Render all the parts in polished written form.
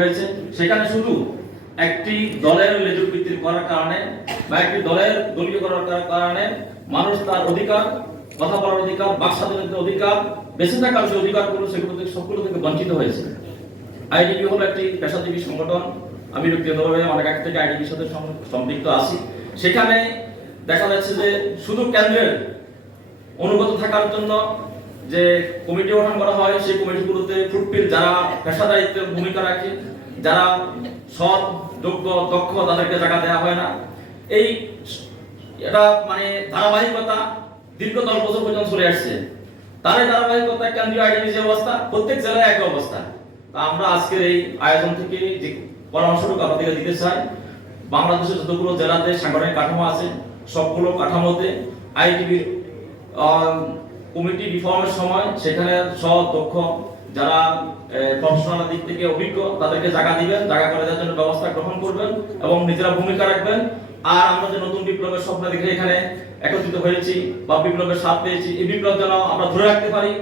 হয়েছে, সেখানে শুধু একটি দলের লেজুর করার কারণে বা একটি দলের দলীয় করার কারণে মানুষ তার অধিকার, কথা বলার অধিকার, বাক স্বাধীনতার অধিকার, বেঁচে থাকার যে অধিকারগুলো সেগুলো থেকে সবগুলো থেকে বঞ্চিত হয়েছে। আইডিপি হলো একটি পেশাজীবী সংগঠন। আমি ব্যক্তিগতভাবে অনেক আগে থেকে আইডিপির সাথে সম্পৃক্ত আছি। সেখানে দেখা যাচ্ছে যে শুধু কেন্দ্রের অনুগত থাকার জন্য যে কমিটি গঠন করা হয়, সেই কমিটিগুলোতে ফুটপিল যারা পেশাদারিত্বের ভূমিকা রাখে, যারা সৎ, যোগ্য, দক্ষ, তাদেরকে জায়গা দেওয়া হয় না। এটা মানে ধারাবাহিকতা দীর্ঘ 10 বছর পর্যন্ত চলে আসছে। তার ধারাবাহিকতা কেন্দ্রীয় আইডিপি যে অবস্থা, প্রত্যেক জেলায় একই অবস্থা। আমরা আজকের এই আয়োজন থেকে যে পরামর্শটুকু আপনাদেরকে দিতে চাই, বাংলাদেশের যতগুলো জেলাতে সাংগঠনিক কাঠামো আছে সবগুলো কাঠামোতে আইডিপির কমিটি রিফর্মের সময় সেখানে সৎ, দক্ষ, যারা প্রফেশনাল দিক থেকে অভিজ্ঞ তাদেরকে জায়গা দিবেন, জায়গা করে দেওয়ার জন্য ব্যবস্থা গ্রহণ করবেন এবং নিজেরা ভূমিকা রাখবেন। আর আমরা যে নতুন বিপ্লবের স্বপ্ন দেখে এখানে একত্রিত হয়েছি বা বিপ্লবের স্বাদ পেয়েছি, এই বিপ্লব যেন আমরা ধরে রাখতে পারি,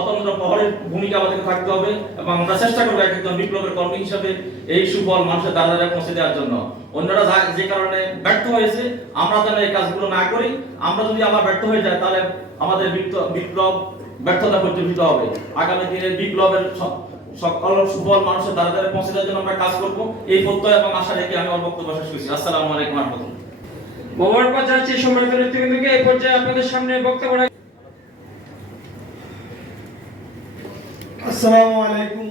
অতন্ত্র প্রহরীর ভূমিকা আমাদের থাকতে হবে এবং আমরা চেষ্টা করবো একজন বিপ্লবের কর্মী হিসেবে এই সুফল মানুষের দ্বারা পৌঁছে দেওয়ার জন্য। অন্যরা যে কারণে ব্যর্থ হয়েছে, আমরা যেন এই কাজগুলো না করি। আমরা যদি আবার ব্যর্থ হয়ে যাই তাহলে আমাদের বিপ্লব ব্যর্থতা পর্যবেসিত হবে। আগামী দিনের বিপ্লবের সকল সুফল মানুষের দ্বারা পৌঁছে দেওয়ার জন্য আমরা কাজ করবো, এই প্রত্যয় এবং আশা রেখে আমি আমার বক্তব্য শেষ করছি। আসসালামু আলাইকুম ওয়া রাহমাতুল্লাহ। মোবারকবাদ জানাচ্ছি সম্মানিত নেতৃবৃন্দকে। এই পর্যায়ে আপনাদের সামনে বক্তব্য আসসালামু আলাইকুম।